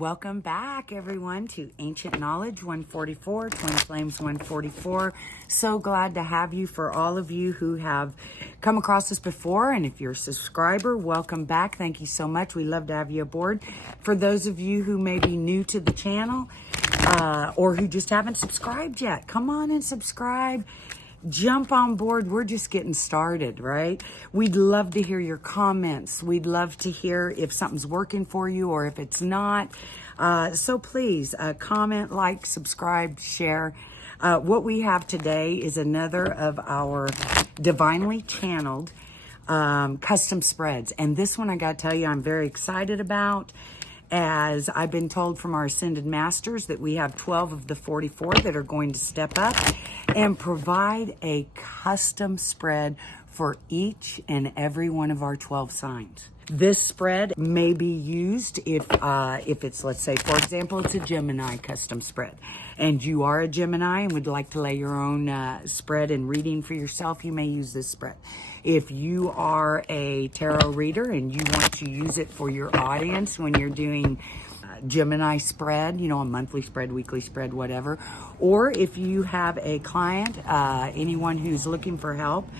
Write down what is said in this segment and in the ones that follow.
Welcome back, everyone, to Ancient Knowledge 144, Twin Flames 144. So glad to have you. For all of you who have come across us before, and if you're a subscriber, welcome back. Thank you so much. We love to have you aboard. For those of you who may be new to the channel or who just haven't subscribed yet, come on and subscribe. Jump on board. We're just getting started, right? We'd love to hear your comments. We'd love to hear if something's working for you or if it's not. So please comment, like, subscribe, share. What we have today is another of our divinely channeled custom spreads. And this one, I got to tell you, I'm very excited about. As I've been told from our Ascended Masters that we have 12 of the 44 that are going to step up and provide a custom spread for each and every one of our 12 signs. This spread may be used if it's, let's say, for example, it's a Gemini custom spread, and you are a Gemini and would like to lay your own spread and reading for yourself, you may use this spread. If you are a tarot reader and you want to use it for your audience when you're doing Gemini spread, you know, a monthly spread, weekly spread, whatever, or if you have a client, anyone who's looking for help,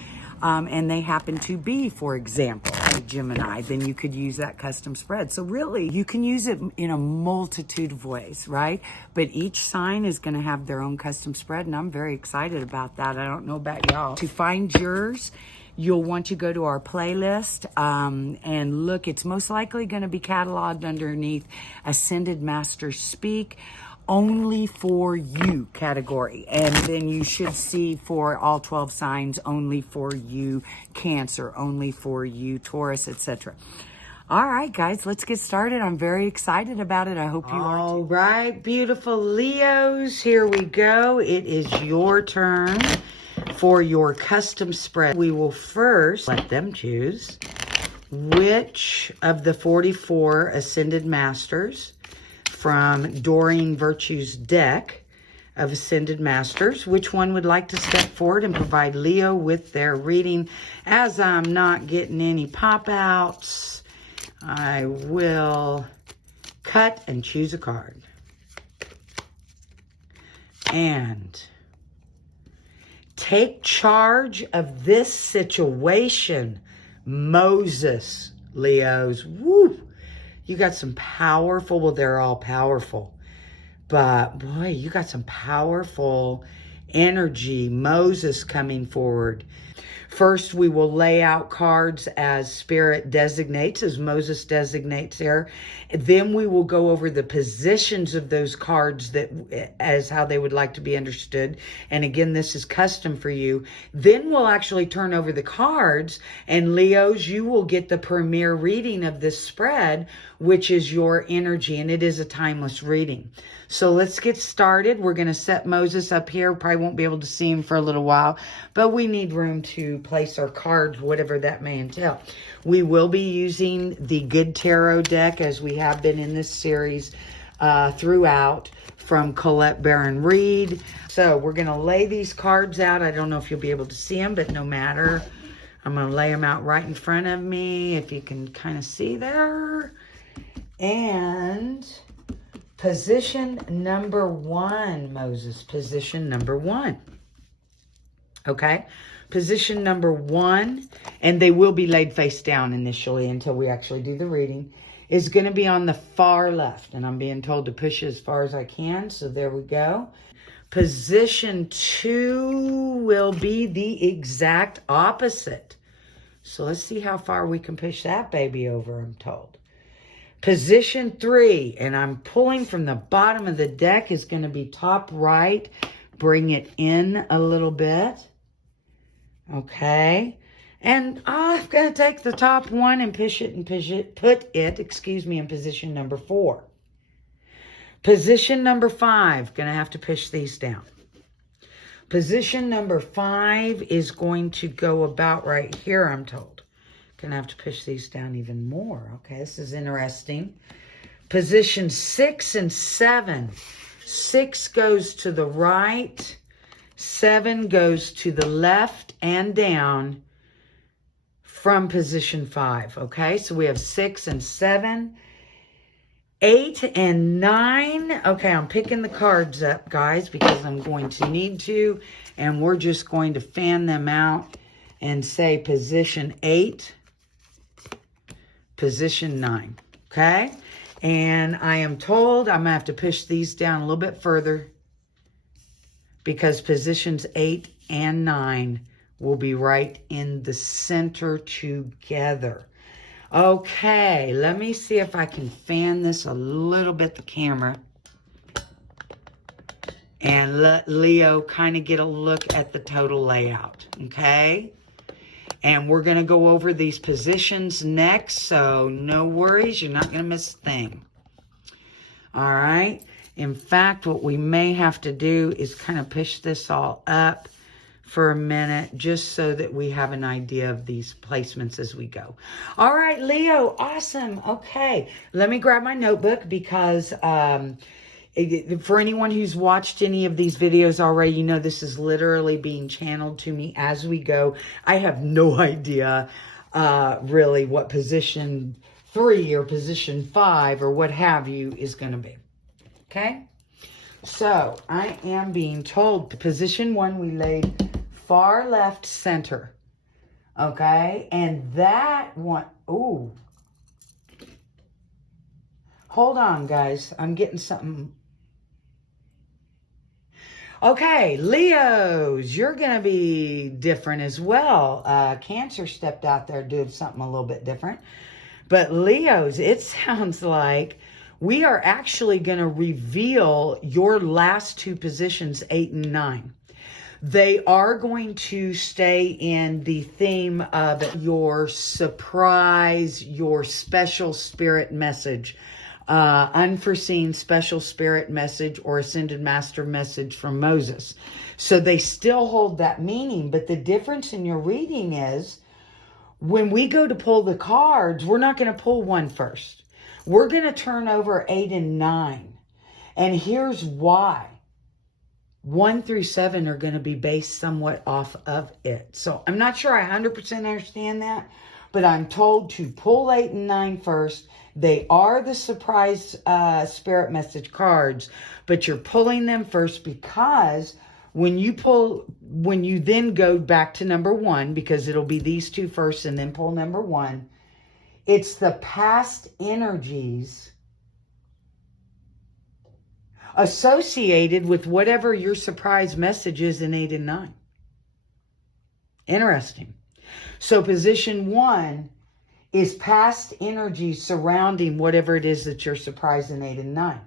and they happen to be, for example, a Gemini, then you could use that custom spread. So really, you can use it in a multitude of ways, right? But each sign is going to have their own custom spread, and I'm very excited about that. I don't know about y'all. To find yours, you'll want to go to our playlist and look. It's most likely going to be cataloged underneath Ascended Masters Speak, only for you category. And then you should see for all 12 signs, only for you Cancer, only for you Taurus, etc. All right, guys, let's get started. I'm very excited about it. I hope you are too. All right, beautiful Leos, here we go. It is your turn for your custom spread. We will first let them choose which of the 44 Ascended Masters from Doreen Virtue's deck of Ascended Masters, which one would like to step forward and provide Leo with their reading. As I'm not getting any pop-outs, I will cut and choose a card. And take charge of this situation, Moses, Leos. Woo! You got some powerful, well, they're all powerful, but boy, you got some powerful energy, Moses, coming forward. First, we will lay out cards as Spirit designates, as Moses designates there. Then we will go over the positions of those cards that as how they would like to be understood. And again, this is custom for you. Then we'll actually turn over the cards, and Leos, you will get the premier reading of this spread, which is your energy, and it is a timeless reading. So let's get started. We're going to set Moses up here. Probably won't be able to see him for a little while, but we need room to place our cards, whatever that may entail. We will be using the Good Tarot deck, as we have been in this series throughout, from Colette Baron Reed. So we're going to lay these cards out. I don't know if you'll be able to see them, but no matter. I'm going to lay them out right in front of me, if you can kind of see there. And position number one, Moses, position number one. Okay, position number one, and they will be laid face down initially until we actually do the reading, is going to be on the far left. And I'm being told to push it as far as I can, so there we go. Position two will be the exact opposite. So let's see how far we can push that baby over, I'm told. Position three, and I'm pulling from the bottom of the deck, is going to be top right. Bring it in a little bit. Okay. And I'm going to take the top one and put it, in position number four. Position number five, going to have to push these down. Position number five is going to go about right here, I'm told. Gonna have to push these down even more. Okay, this is interesting. Position 6 and 7. 6 goes to the right. 7 goes to the left and down from position 5. Okay, so we have 6 and 7. 8 and 9. Okay, I'm picking the cards up, guys, because I'm going to need to. And we're just going to fan them out and say position 8, position 9. Okay? And I am told I'm going to have to push these down a little bit further because positions 8 and 9 will be right in the center together. Okay, let me see if I can fan this a little bit, the camera, and let Leo kind of get a look at the total layout, okay? And we're going to go over these positions next, so no worries, you're not going to miss a thing. All right? In fact, what we may have to do is kind of push this all up for a minute, just so that we have an idea of these placements as we go. All right, Leo, awesome. Okay, let me grab my notebook because for anyone who's watched any of these videos already, you know this is literally being channeled to me as we go. I have no idea really what position 3 or position 5 or what have you is going to be. Okay, so I am being told position 1 we laid far left center. Okay, and that one, ooh. Hold on, guys. I'm getting something. Okay, Leos, you're going to be different as well. Cancer stepped out there, did something a little bit different. But Leos, it sounds like we are actually going to reveal your last 2 positions, 8 and 9. They are going to stay in the theme of your surprise, your special spirit message, unforeseen special spirit message or ascended master message from Moses. So they still hold that meaning, but the difference in your reading is when we go to pull the cards, we're not going to pull 1 first. We're going to turn over 8 and 9. And here's why. 1 through 7 are going to be based somewhat off of it. So I'm not sure I 100% understand that, but I'm told to pull 8 and 9 first. They are the surprise spirit message cards, but you're pulling them first because when you then go back to number 1, because it'll be these 2 first and then pull number 1, it's the past energies associated with whatever your surprise message is in 8 and 9. Interesting. So position 1 is past energy surrounding whatever it is that you're surprised in 8 and 9.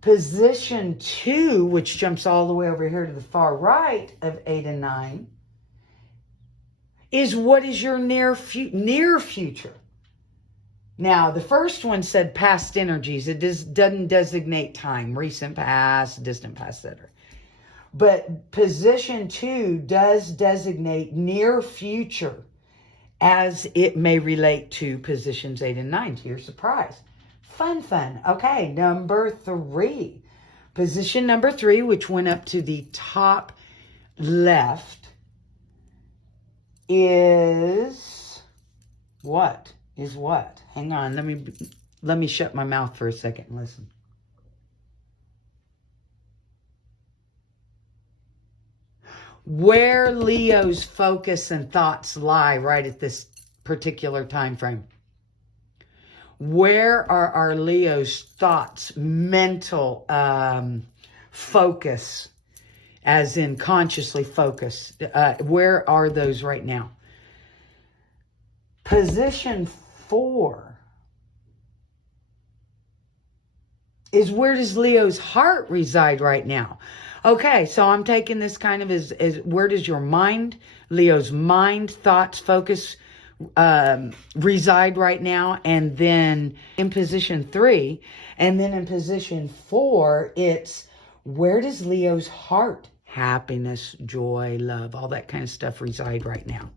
Position 2, which jumps all the way over here to the far right of 8 and 9, is what is your near future. Now, the first one said past energies. It doesn't designate time, recent past, distant past, etc. But position 2 does designate near future as it may relate to positions 8 and 9, to your surprise. Fun. Okay, number 3. Position number 3, which went up to the top left, is what? Hang on, let me shut my mouth for a second and listen. Where Leo's focus and thoughts lie right at this particular time frame. Where are our Leo's thoughts, mental focus, as in consciously focus? Where are those right now? Position 4 is where does Leo's heart reside right now? Okay, so I'm taking this kind of as where does your mind, Leo's mind, thoughts, focus reside right now? And then in position 3, and then in position 4, it's where does Leo's heart, happiness, joy, love, all that kind of stuff reside right now?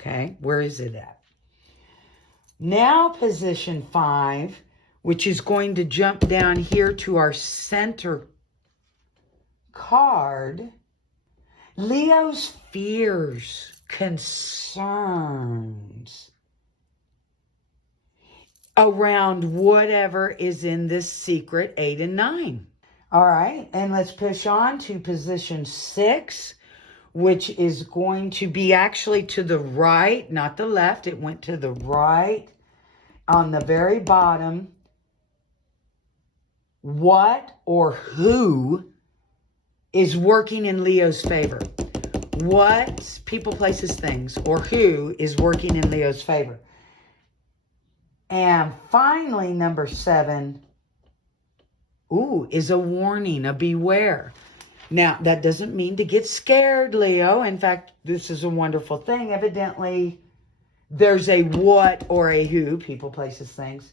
Okay, where is it at? Now position 5, which is going to jump down here to our center card, Leo's fears, concerns, around whatever is in this secret 8 and 9. All right, and let's push on to position 6, which is going to be actually to the right, not the left. It went to the right on the very bottom. What or who is working in Leo's favor? What, people, places, things, or who is working in Leo's favor? And finally, number 7, is a warning, a beware. Now, that doesn't mean to get scared, Leo. In fact, this is a wonderful thing. Evidently, there's a what or a who, people, places, things,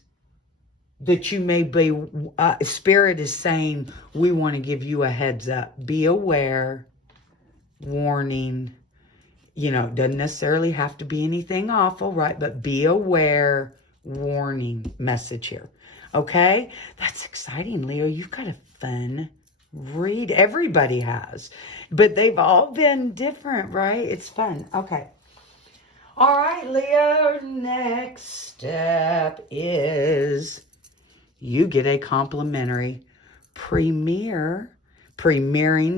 that you may be, Spirit is saying, we want to give you a heads up. Be aware, warning. You know, doesn't necessarily have to be anything awful, right? But be aware, warning message here. Okay? That's exciting, Leo. You've got a fun read. Everybody has. But they've all been different, right? It's fun. Okay. All right, Leo. Next step is you get a complimentary premiering,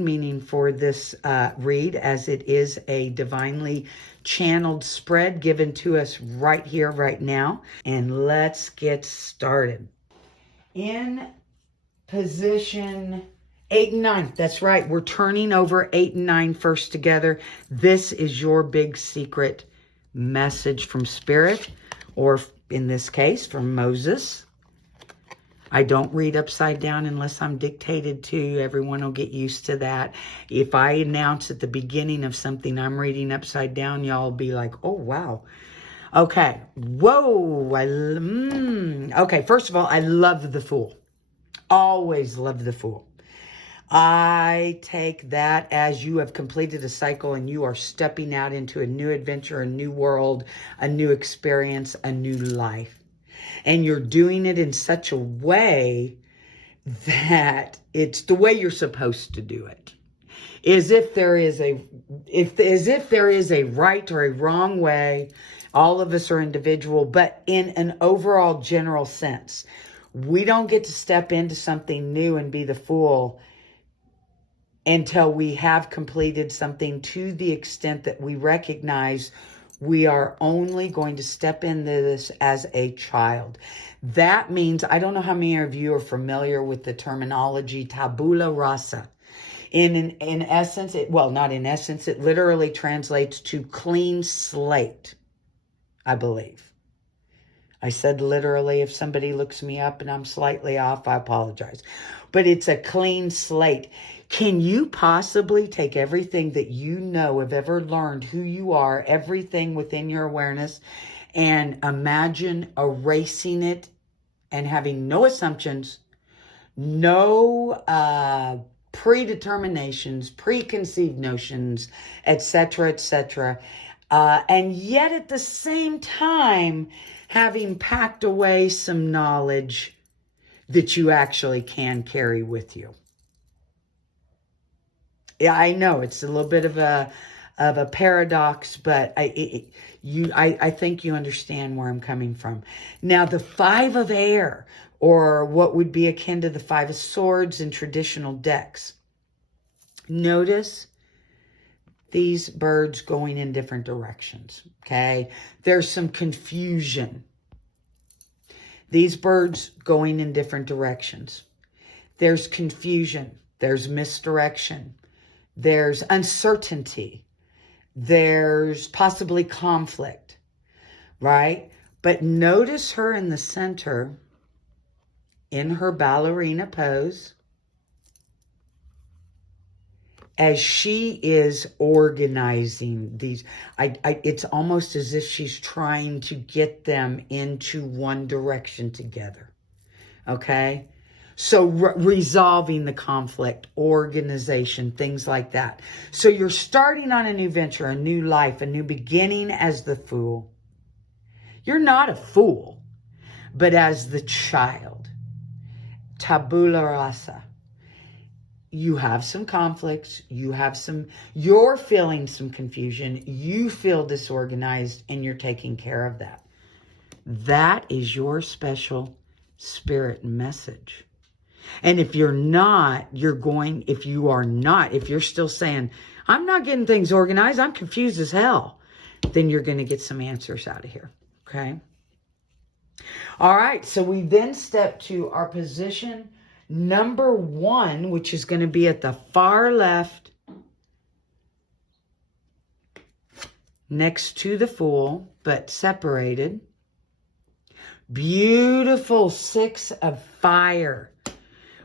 meaning for this read, as it is a divinely channeled spread given to us right here, right now. And let's get started. In position 8 and 9. That's right. We're turning over 8 and 9 first together. This is your big secret message from Spirit, or in this case, from Moses. I don't read upside down unless I'm dictated to. Everyone will get used to that. If I announce at the beginning of something I'm reading upside down, y'all will be like, oh, wow. Okay. Whoa. Okay. First of all, I love the Fool. Always love the Fool. I take that as you have completed a cycle and you are stepping out into a new adventure, a new world, a new experience, a new life. And you're doing it in such a way that it's the way you're supposed to do it. As if there is a right or a wrong way. All of us are individual, but in an overall general sense, we don't get to step into something new and be the fool until we have completed something to the extent that we recognize we are only going to step into this as a child. That means, I don't know how many of you are familiar with the terminology tabula rasa. In essence, it literally translates to clean slate, I believe. I said literally. If somebody looks me up and I'm slightly off, I apologize. But it's a clean slate. Can you possibly take everything that you know, have ever learned, who you are, everything within your awareness, and imagine erasing it and having no assumptions, no predeterminations, preconceived notions, etc., and yet at the same time having packed away some knowledge that you actually can carry with you? Yeah, I know it's a little bit of a paradox, but I think you understand where I'm coming from. Now, the 5 of air, or what would be akin to the 5 of swords in traditional decks. Notice these birds going in different directions, okay? There's some confusion. These birds going in different directions. There's confusion. There's misdirection. There's uncertainty. There's possibly conflict, right? But notice her in the center in her ballerina pose as she is organizing these. It's almost as if she's trying to get them into one direction together, okay? So resolving the conflict, organization, things like that. So you're starting on a new venture, a new life, a new beginning as the Fool. You're not a fool, but as the child. Tabula rasa. You have some conflicts. You're feeling some confusion. You feel disorganized and you're taking care of that. That is your special spirit message. And if you're not, if you're still saying, I'm not getting things organized, I'm confused as hell, then you're going to get some answers out of here. Okay. All right. So we then step to our position number 1, which is going to be at the far left next to the Fool, but separated. Beautiful 6 of fire,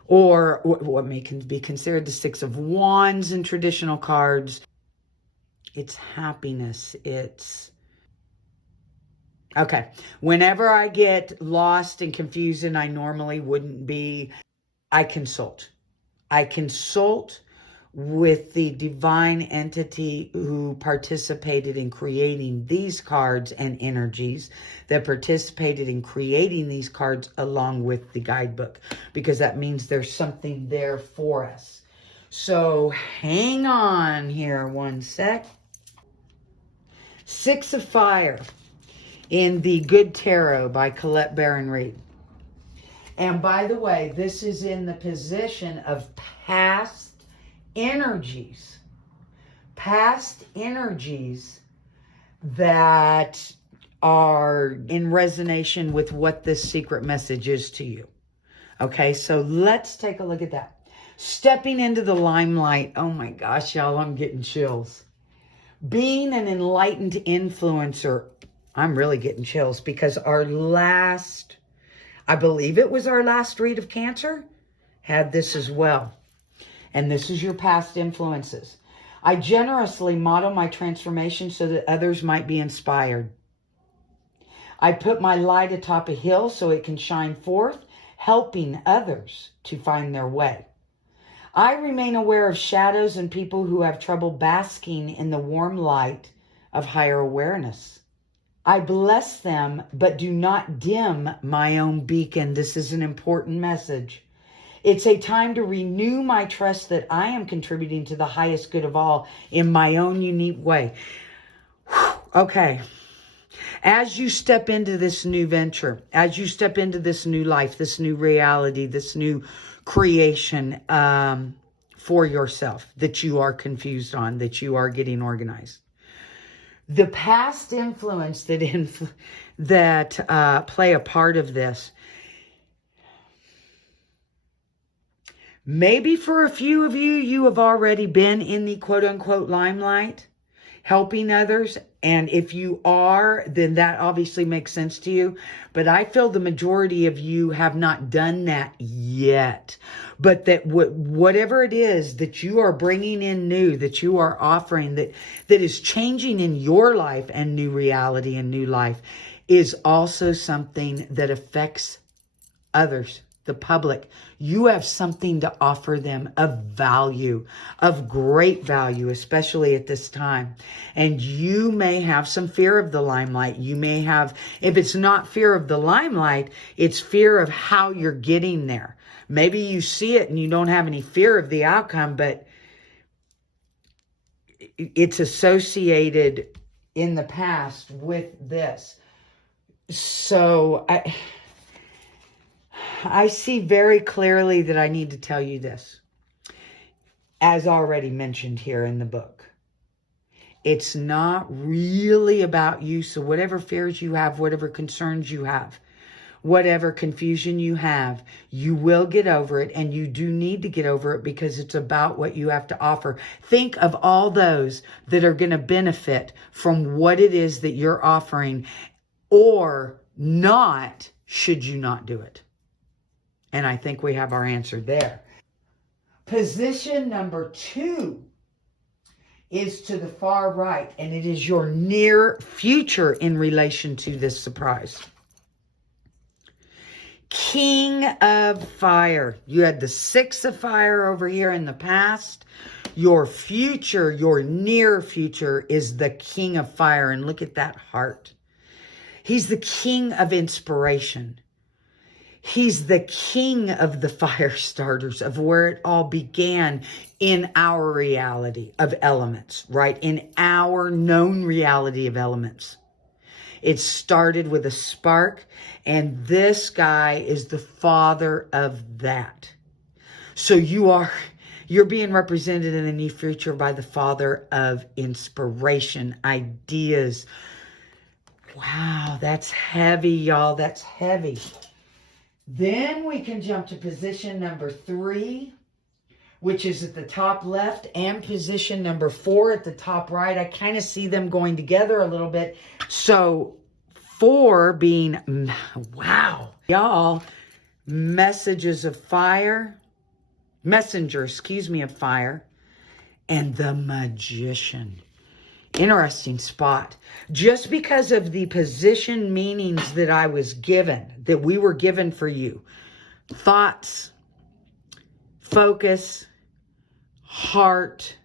or what may be considered the 6 of Wands in traditional cards. It's happiness. It's okay. Whenever I get lost and confused, and I normally wouldn't be, I consult. I consult with the divine entity who participated in creating these cards and energies that participated in creating these cards along with the guidebook, because that means there's something there for us. So hang on here one sec. 6 of Fire in the Good Tarot by Colette Baron Reed. And by the way, this is in the position of past energies that are in resonation with what this secret message is to you. Okay, so let's take a look at that. Stepping into the limelight. Oh my gosh, y'all, I'm getting chills. Being an enlightened influencer. I'm really getting chills because I believe it was our last read of Cancer, had this as well. And this is your past influences. I generously model my transformation so that others might be inspired. I put my light atop a hill so it can shine forth, helping others to find their way. I remain aware of shadows and people who have trouble basking in the warm light of higher awareness. I bless them, but do not dim my own beacon. This is an important message. It's a time to renew my trust that I am contributing to the highest good of all in my own unique way. Okay. As you step into this new venture, as you step into this new life, this new reality, this new creation for yourself that you are confused on, that you are getting organized. The past influence that play a part of this, maybe for a few of you, you have already been in the quote-unquote limelight, helping others. And if you are, then that obviously makes sense to you. But I feel the majority of you have not done that yet. But that whatever it is that you are bringing in new, that you are offering, that is changing in your life and new reality and new life, is also something that affects others, the public. You have something to offer them of value, of great value, especially at this time. And you may have some fear of the limelight. You may have, if it's not fear of the limelight, it's fear of how you're getting there. Maybe you see it and you don't have any fear of the outcome, but it's associated in the past with this. So I see very clearly that I need to tell you this. As already mentioned here in the book, it's not really about you. So whatever fears you have, whatever concerns you have, whatever confusion you have, you will get over it, and you do need to get over it because it's about what you have to offer. Think of all those that are going to benefit from what it is that you're offering, or not, should you not do it. And I think we have our answer there. Position number 2 is to the far right, and it is your near future in relation to this surprise. King of Fire. You had the 6 of Fire over here in the past. Your future, your near future, is the King of Fire. And look at that heart. He's the king of inspiration. He's the king of the fire starters, of where it all began in our reality of elements, right? In our known reality of elements. It started with a spark, and this guy is the father of that. So you're being represented in the near future by the father of inspiration, ideas. Wow, that's heavy, y'all. That's heavy. Then we can jump to position number 3, which is at the top left, and position number 4 at the top right. I kind of see them going together a little bit. So 4 being, wow, y'all, messages of fire. Messenger, of fire, and the Magician. Interesting spot. Just because of the position meanings that I was given, that we were given for you. Thoughts, focus, heart.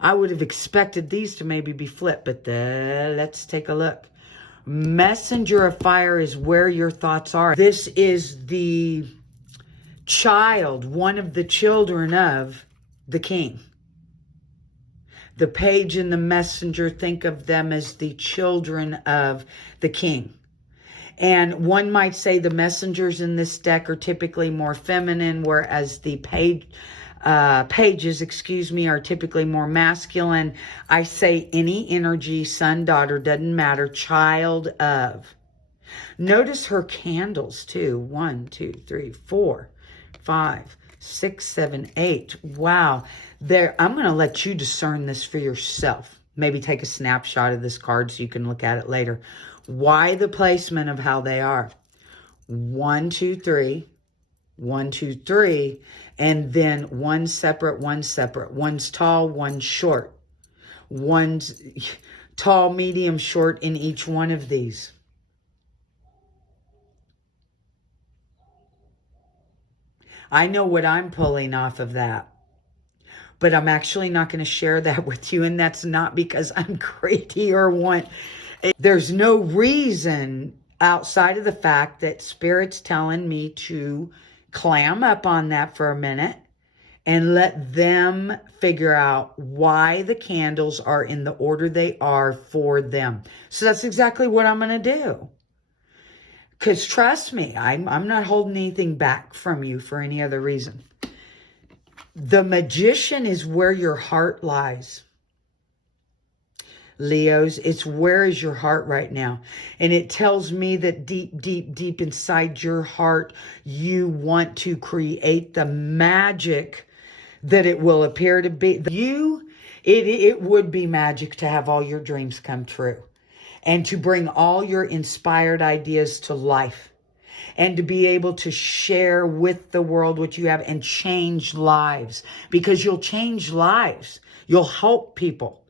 I would have expected these to maybe be flipped, but let's take a look. Messenger of fire is where your thoughts are. This is the child, one of the children of the king. The page and the messenger, think of them as the children of the king. And one might say the messengers in this deck are typically more feminine, whereas the pages, are typically more masculine. I say any energy, son, daughter, doesn't matter, child of. Notice her candles too. 1, 2, 3, 4, 5, 6, 7, 8. Wow. There, I'm going to let you discern this for yourself. Maybe take a snapshot of this card so you can look at it later. Why the placement of how they are? 1, 2, 3. 1, 2, 3. And then one separate, one separate. One's tall, one's short. One's tall, medium, short in each one of these. I know what I'm pulling off of that, but I'm actually not going to share that with you. And that's not because I'm greedy or want. There's no reason outside of the fact that Spirit's telling me to clam up on that for a minute and let them figure out why the candles are in the order they are for them. So that's exactly what I'm going to do. Because trust me, I'm not holding anything back from you for any other reason. The Magician is where your heart lies. Leos, it's where is your heart right now? And it tells me that deep, deep, deep inside your heart, you want to create the magic that it will appear to be. It would be magic to have all your dreams come true. And to bring all your inspired ideas to life. And to be able to share with the world what you have and change lives. Because you'll change lives. You'll help people.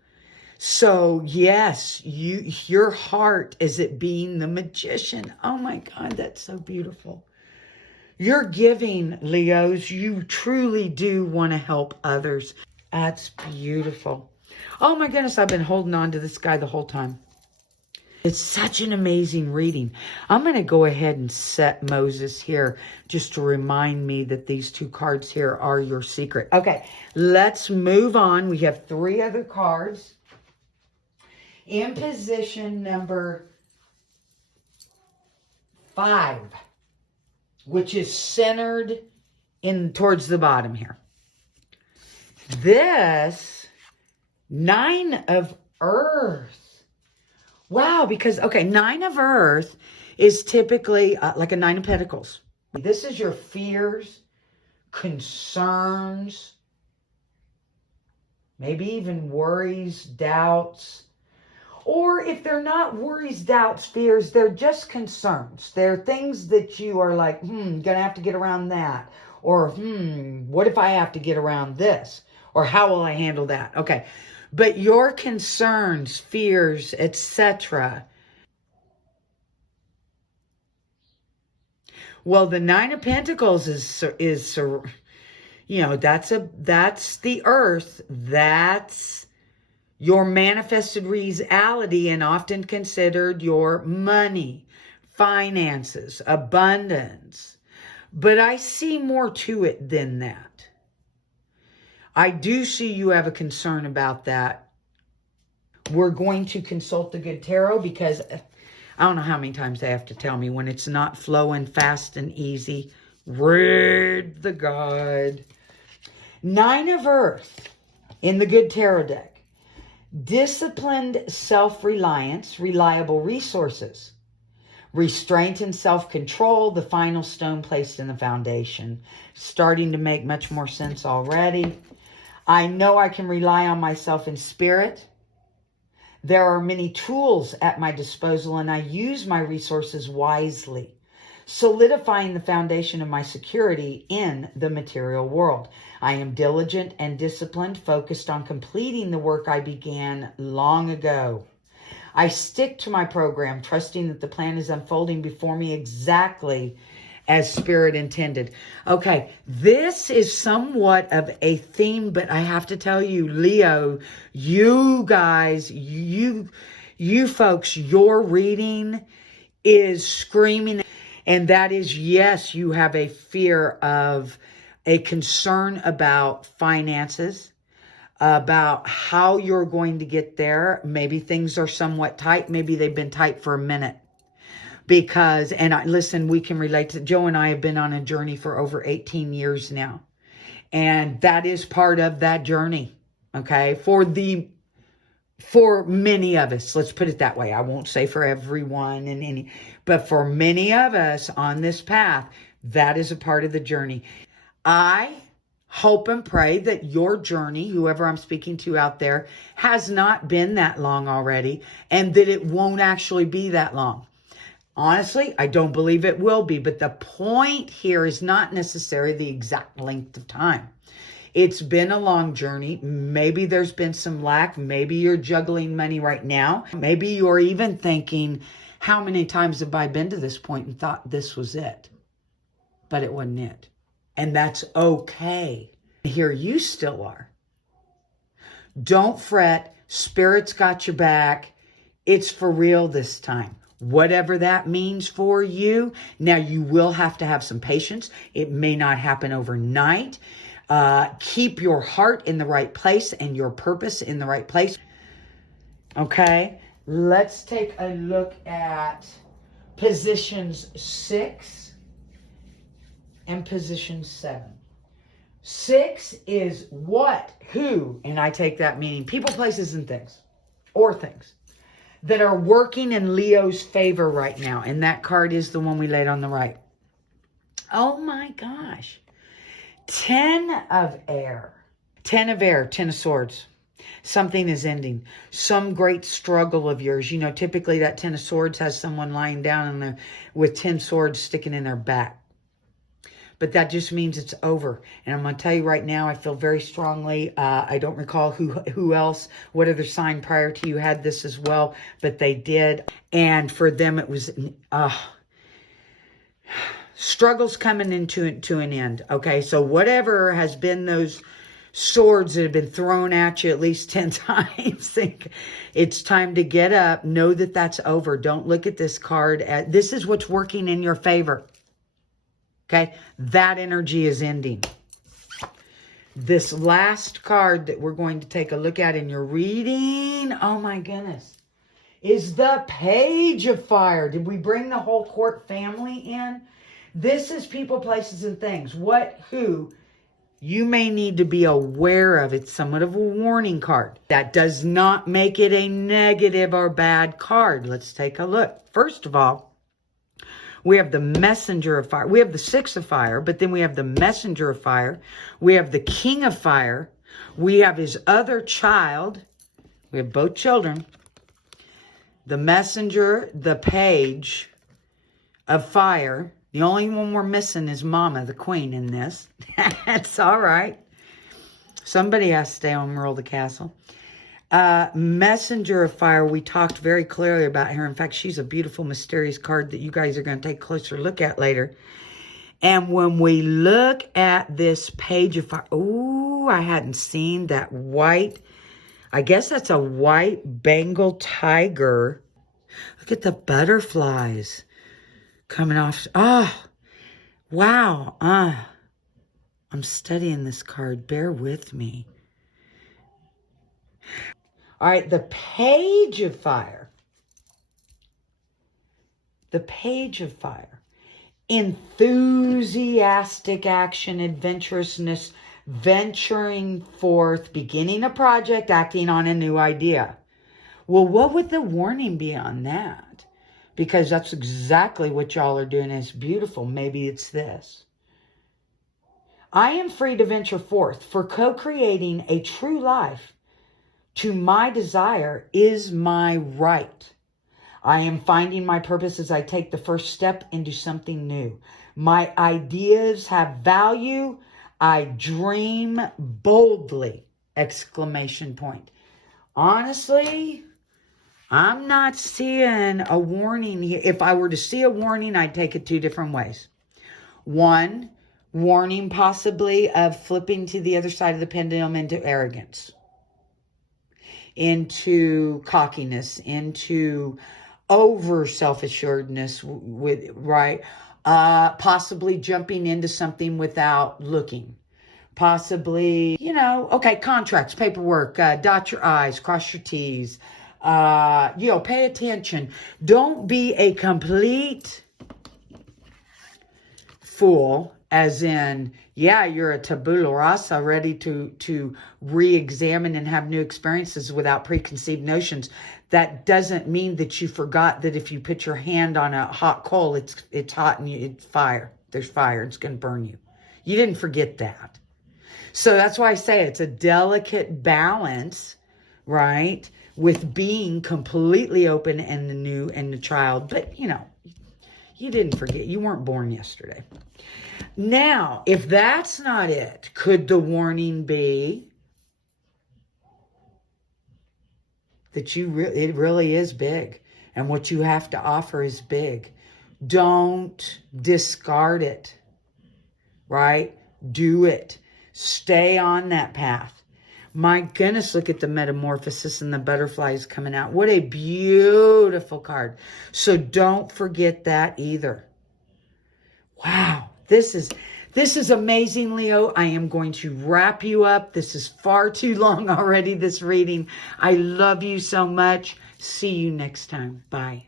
So yes, your heart is it being the Magician. Oh my God, that's so beautiful. You're giving, Leos. You truly do want to help others. That's beautiful. Oh my goodness, I've been holding on to this guy the whole time. It's such an amazing reading. I'm going to go ahead and set Moses here just to remind me that these 2 cards here are your secret. Okay, let's move on. We have 3 other cards. In position number 5, which is centered in towards the bottom here. This 9 of Earth. Wow, because, okay, 9 of Earth is typically like a 9 of Pentacles. This is your fears, concerns, maybe even worries, doubts. Or if they're not worries, doubts, fears, they're just concerns. They're things that you are like, gonna have to get around that. Or, what if I have to get around this? Or how will I handle that? Okay. But your concerns, fears, etc. Well, the 9 of Pentacles is you know, that's the Earth. That's your manifested reality and often considered your money, finances, abundance. But I see more to it than that. I do see you have a concern about that. We're going to consult the good tarot because I don't know how many times they have to tell me when it's not flowing fast and easy. Read the guide. Nine of Earth in the Good Tarot deck. Disciplined self-reliance, reliable resources. Restraint and self-control, the final stone placed in the foundation. Starting to make much more sense already. I know I can rely on myself in spirit. There are many tools at my disposal and I use my resources wisely, solidifying the foundation of my security in the material world. I am diligent and disciplined, focused on completing the work I began long ago. I stick to my program, trusting that the plan is unfolding before me exactly as Spirit intended. Okay, this is somewhat of a theme, but I have to tell you, Leo, you guys, you folks, your reading is screaming. And that is, yes, you have a fear of a concern about finances, about how you're going to get there. Maybe things are somewhat tight. Maybe they've been tight for a minute. Because, listen, we can relate to, Joe and I have been on a journey for over 18 years now. And that is part of that journey, okay? For many of us, let's put it that way. I won't say for everyone, but for many of us on this path, that is a part of the journey. I hope and pray that your journey, whoever I'm speaking to out there, has not been that long already, and that it won't actually be that long. Honestly, I don't believe it will be, but the point here is not necessarily the exact length of time. It's been a long journey. Maybe there's been some lack. Maybe you're juggling money right now. Maybe you're even thinking, how many times have I been to this point and thought this was it? But it wasn't it. And that's okay. Here you still are. Don't fret. Spirit's got your back. It's for real this time. Whatever that means for you. Now, you will have to have some patience. It may not happen overnight. Keep your heart in the right place and your purpose in the right place. Okay, let's take a look at positions 6 and position 7. 6 is what, who, and I take that meaning people, places, and things, or things that are working in Leo's favor right now. And that card is the one we laid on the right. Oh my gosh. 10 of air. 10 of air, 10 of swords. Something is ending. Some great struggle of yours. You know, typically that 10 of swords has someone lying down in there with 10 swords sticking in their back. But that just means it's over. And I'm going to tell you right now, I feel very strongly. I don't recall who else, what other sign prior to you had this as well, but they did. And for them, it was struggles coming into an end. Okay, so whatever has been those swords that have been thrown at you at least 10 times, think it's time to get up. Know that that's over. Don't look at this card. This is what's working in your favor. Okay, that energy is ending. This last card that we're going to take a look at in your reading, oh my goodness, is the Page of Fire. Did we bring the whole court family in? This is people, places, and things. What, who you may need to be aware of. It's somewhat of a warning card. That does not make it a negative or bad card. Let's take a look. First of all, we have the Messenger of Fire. We have the Six of Fire, but then we have the Messenger of Fire. We have the King of Fire. We have his other child. We have both children. The Messenger, the Page of Fire. The only one we're missing is Mama, the Queen, in this. That's all right. Somebody has to stay on and rule the castle. Messenger of Fire, we talked very clearly about her. In fact, she's a beautiful, mysterious card that you guys are going to take a closer look at later. And when we look at this Page of Fire, ooh, I hadn't seen that white. I guess that's a white Bengal tiger. Look at the butterflies coming off. Oh, wow. I'm studying this card. Bear with me. All right, the Page of Fire. The Page of Fire. Enthusiastic action, adventurousness, venturing forth, beginning a project, acting on a new idea. Well, what would the warning be on that? Because that's exactly what y'all are doing. It's beautiful. Maybe it's this. I am free to venture forth, for co-creating a true life to my desire is my right. I am finding my purpose as I take the first step into something new. My ideas have value. I dream boldly! Exclamation point. Honestly, I'm not seeing a warning here. If I were to see a warning, I'd take it two different ways. One, warning possibly of flipping to the other side of the pendulum into arrogance, into cockiness, into over self-assuredness, with right, possibly jumping into something without looking, possibly, okay, contracts, paperwork, dot your I's, cross your T's, pay attention. Don't be a complete fool, as in, yeah, you're a tabula rasa, ready to re-examine and have new experiences without preconceived notions. That doesn't mean that you forgot that if you put your hand on a hot coal, it's hot and it's fire. There's fire. It's going to burn you. You didn't forget that. So that's why I say it's a delicate balance, right? With being completely open and the new and the child. But, you didn't forget. You weren't born yesterday. Now, if that's not it, could the warning be that it really is big, and what you have to offer is big? Don't discard it, right? Do it. Stay on that path. My goodness, look at the metamorphosis and the butterflies coming out. What a beautiful card. So don't forget that either. Wow. This is amazing, Leo. I am going to wrap you up. This is far too long already, this reading. I love you so much. See you next time. Bye.